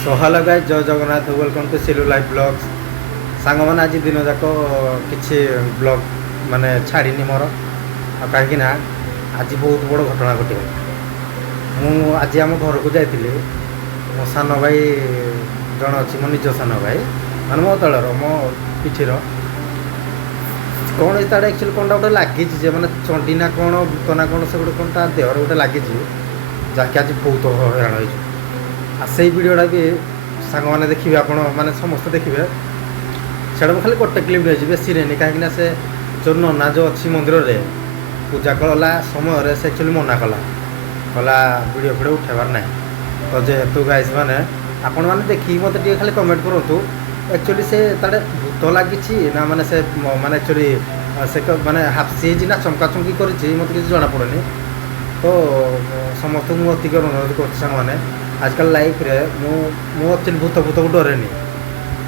सो hello guys, जय Jagannath, welcome to Silu life blogs. Song मैंने आज दिन जाक किसी ब्लॉग माने छाड़नी मोर कहीं आज बहुत बड़ घटना घटे। आज आम घर को जाइली, मो सान भाई जन अच्छी, मो निज सान भाई माने मो तलर मो पिठीर कौन तार एक्चुअली कौन गोटे लगी मैंने चंडी ना कौन भूत ना कौन से गोटे कौन देहर गोटे लगी जहाँकि आज बहुत हैरान हो। से भिडटा भी सांग मैंने देखिए, आपण मैंने समस्त देखिए से खाली गोटे क्लिप रही बेसी रेनी कहीं से जो नना जो अच्छी मंदिर में पूजा कला समय से एक्चुअली मना कला वीडियो फिडियो उठेबार ना। तो जेहेतु गाइस मैंने आपण मैंने देखिए मत खाली कमेंट करूँ एक्चुअली से ताड़े भूत लगी ना माने से माने एक्चुअली से माने हाफसी ना चमकाचमकी कर मत किसी जना पड़े। तो समस्त मुझे अतिक अनुरोध कर आजकल लाइफ रे मु एक्चुअली भूत भूत को डरेनि,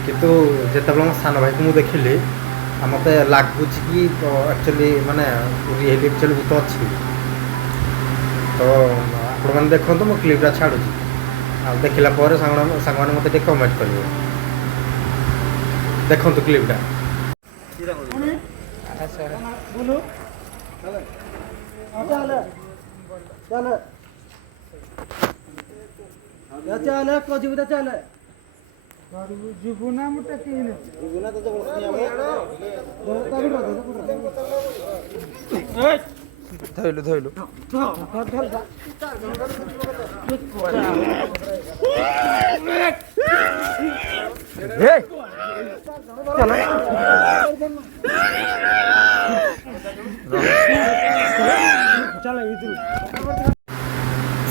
कितु जिते मो सान भाई को मुझे देखिली मत लगुच कि एक्चुअली माने रियली एक्चुअली भूत अच्छी। तो आपण मैंने देखो मो क्लिपटा छाड़ू देखला सांग मैंने मत कमेंट करेंगे। देखो क्लिपटा चल को जीव चल जीवना मोटे तीन जीवना तो धैलु धैलु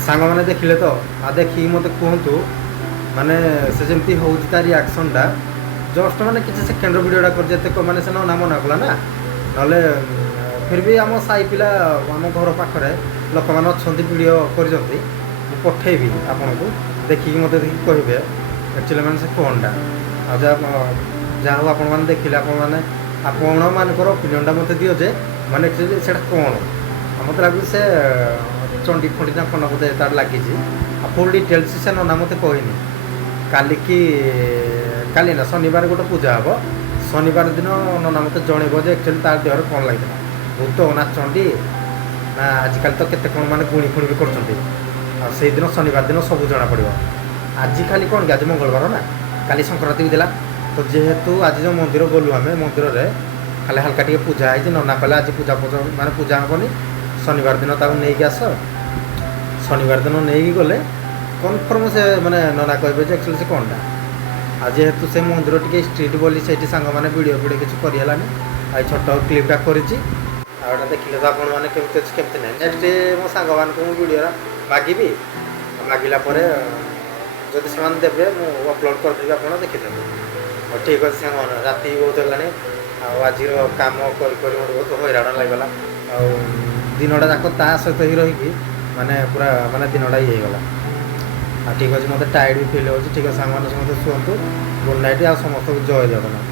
सांग मैंने देखिले तो आ देखिए मत कहतु माने से जमती हो रिएक्शनटा जस्ट माने किसी सेकेंड वीडियोटा कर माने से ना मना कला ना ना फिर भी आम साई पिला आम घर पाखे लोक मैंने अच्छा वीडियो कर पठेबी आपन को देखिए मत देखिए कहे एक्चुअली मैंने से कौनटा जहाँ हो आपने देखिले आपण मानकर ओपिनियनटा मत दियो जे माने एक्चुअली से कौन मत लगे से चंडी फंडी ना कौन बोधे तार लगी फुल डिटेल्स से नना मत कहनी काली की काली ना शनिवार गोटे पूजा हम शनिवार दिन नना मत जनइब जे एक्चुअली तार देहर कौन लगी भूत ना चंडी ना आजिकल तो केते कौन माने गुणी फुणी भी कर दिन शनिवार दिन सब जना पड़ो। आज खाली कौन कि आज मंगलवार ना काली संक्रांति भी दिला। तो जेहेतु आज जो मंदिर गलु आम मंदिर में खाली हल्का टे पूजा है नना कहला आज पूजा पूजा माने पूजा हेनी शनिवार दिन नहीं आस शनिवार दिन नहीं गले कन्फर्म से माने नना कहे एक्चुअली से कौनटा आ जेहेतु से मंदिर टे स्ट्रीट बोली से मैंने वीडियो वीडियो किसी करगलानी आई छोट क्लिपटा करी देखिले तो आपण मैंने केमती अच्छे केमती ना। नेक्स्ट मो सांग मान को वीडियो मागिबी मागिला जदि से देवे मुझे अपलोड करदेवी आप देखीदे। और ठीक अच्छे सांग मैंने राति बहुत है आज कम कर बहुत हैरान लगला दिनटा जाक ता सहित ही रही माने पूरा माने दिनटा ये गला। ठीक अच्छे मत टायर्ड भी फिल हो। ठीक है सांग मैंने समस्त शुंतु गुड नाइट आ समस्त जय जगन्नाथ।